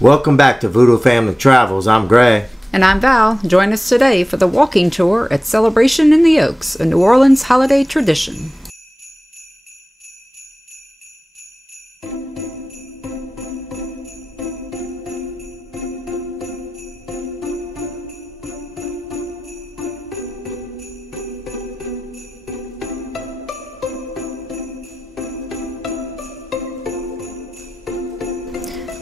Welcome back to Voodoo Family Travels. I'm Gray. And I'm Val. Join us today for the walking tour at Celebration in the Oaks, a New Orleans holiday tradition.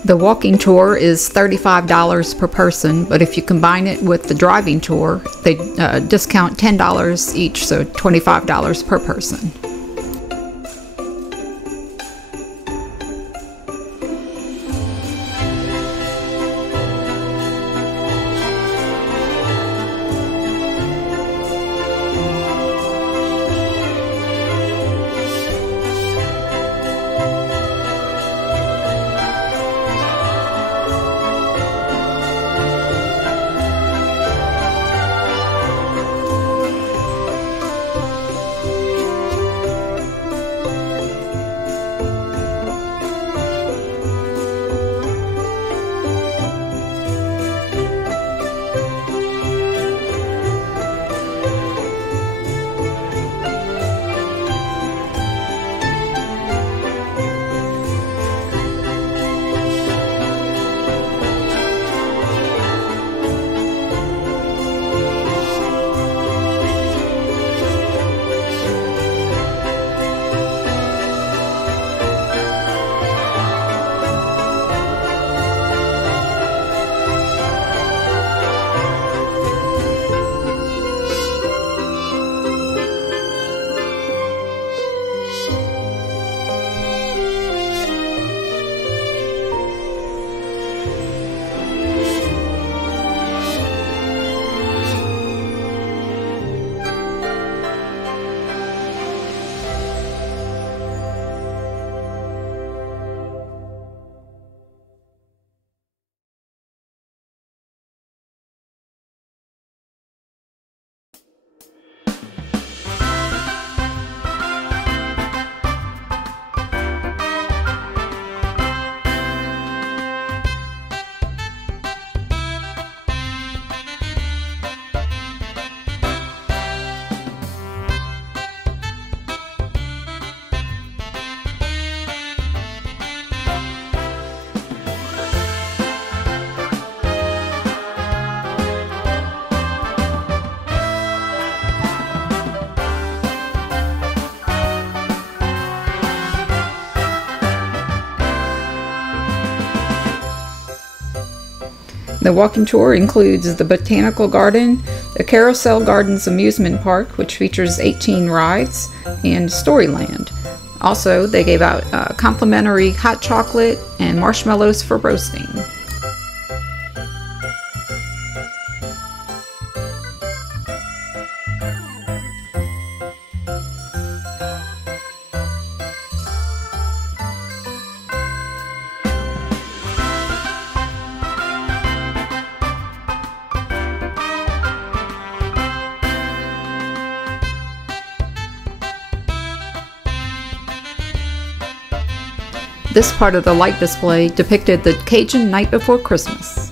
The walking tour is $35 per person, but if you combine it with the driving tour, they discount $10 each, so $25 per person. The walking tour includes the Botanical Garden, the Carousel Gardens Amusement Park, which features 18 rides, and Storyland. Also, they gave out complimentary hot chocolate and marshmallows for roasting. This part of the light display depicted the Cajun night before Christmas.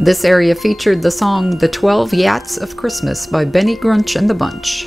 This area featured the song The 12 Yats of Christmas by Benny Grunch and the Bunch.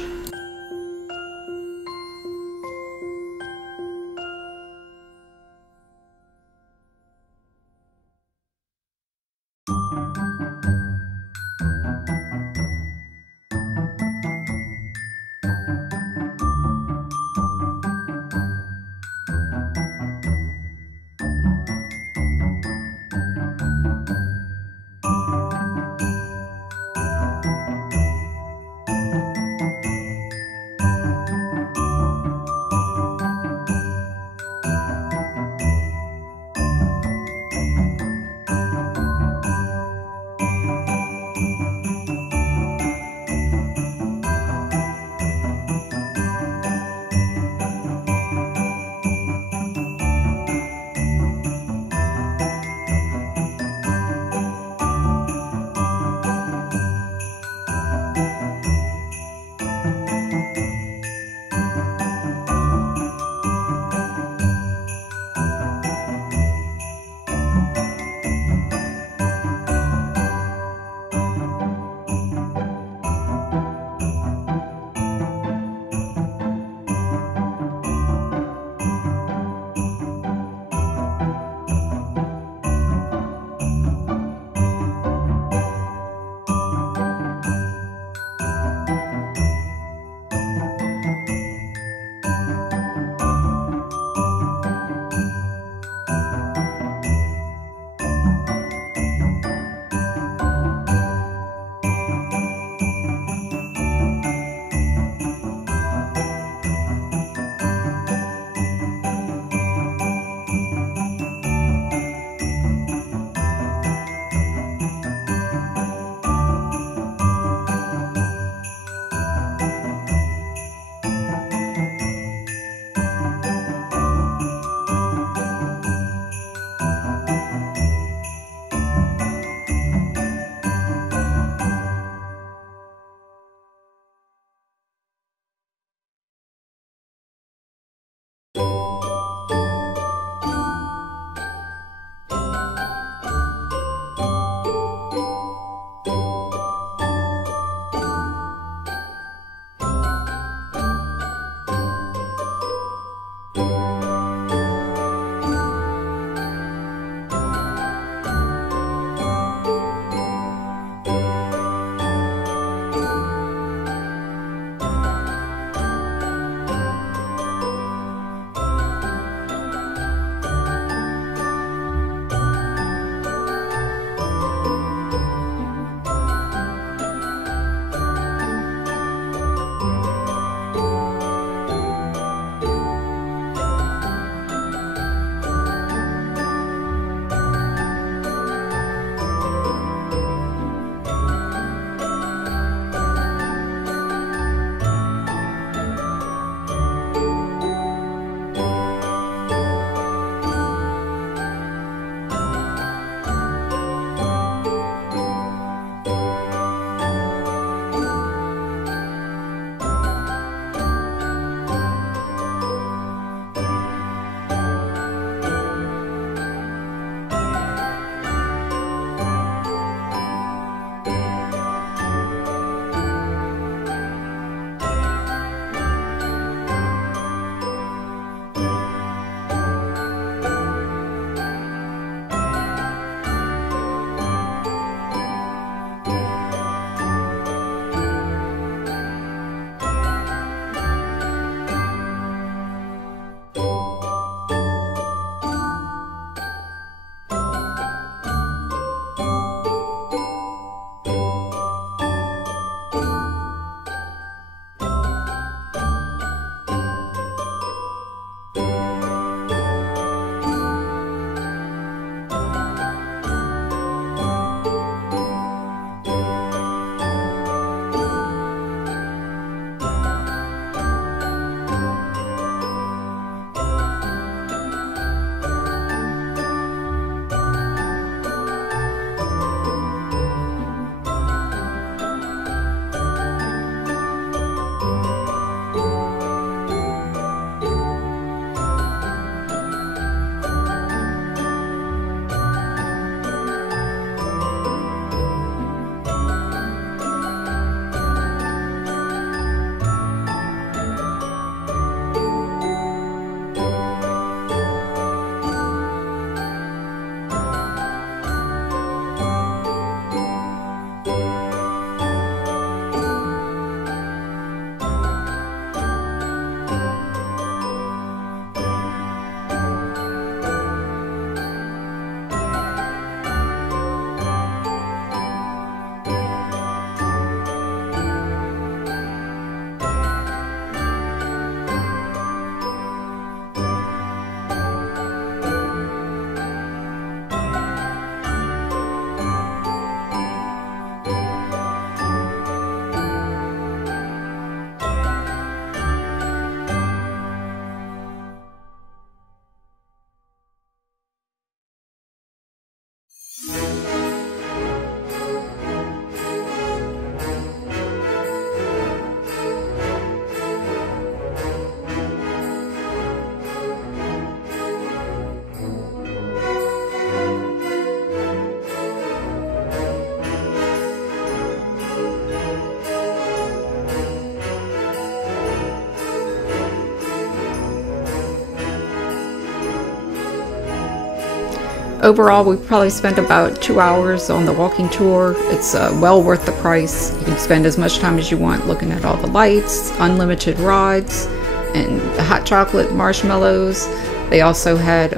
Overall, we probably spent about 2 hours on the walking tour. It's well worth the price. You can spend as much time as you want looking at all the lights, unlimited rides, and the hot chocolate marshmallows. They also had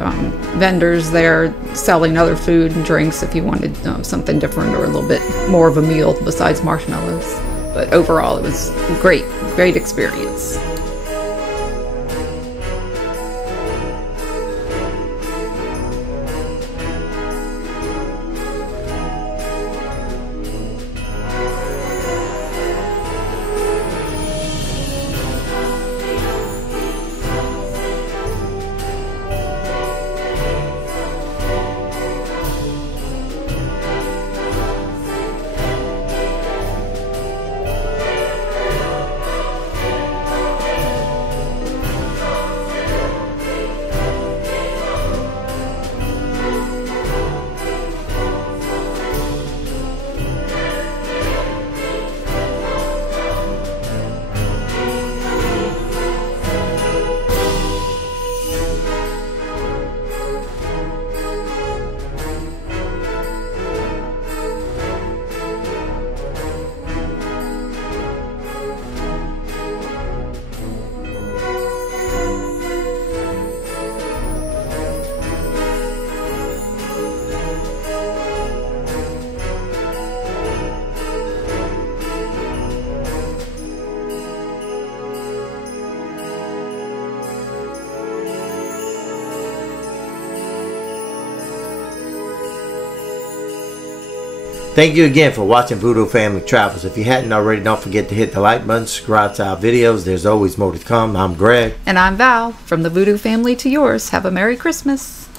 vendors there selling other food and drinks if you wanted something different or a little bit more of a meal besides marshmallows. But overall, it was great experience. Thank you again for watching Voodoo Family Travels. If you hadn't already, don't forget to hit the like button, subscribe to our videos. There's always more to come. I'm Greg. And I'm Val. From the Voodoo family to yours, have a Merry Christmas.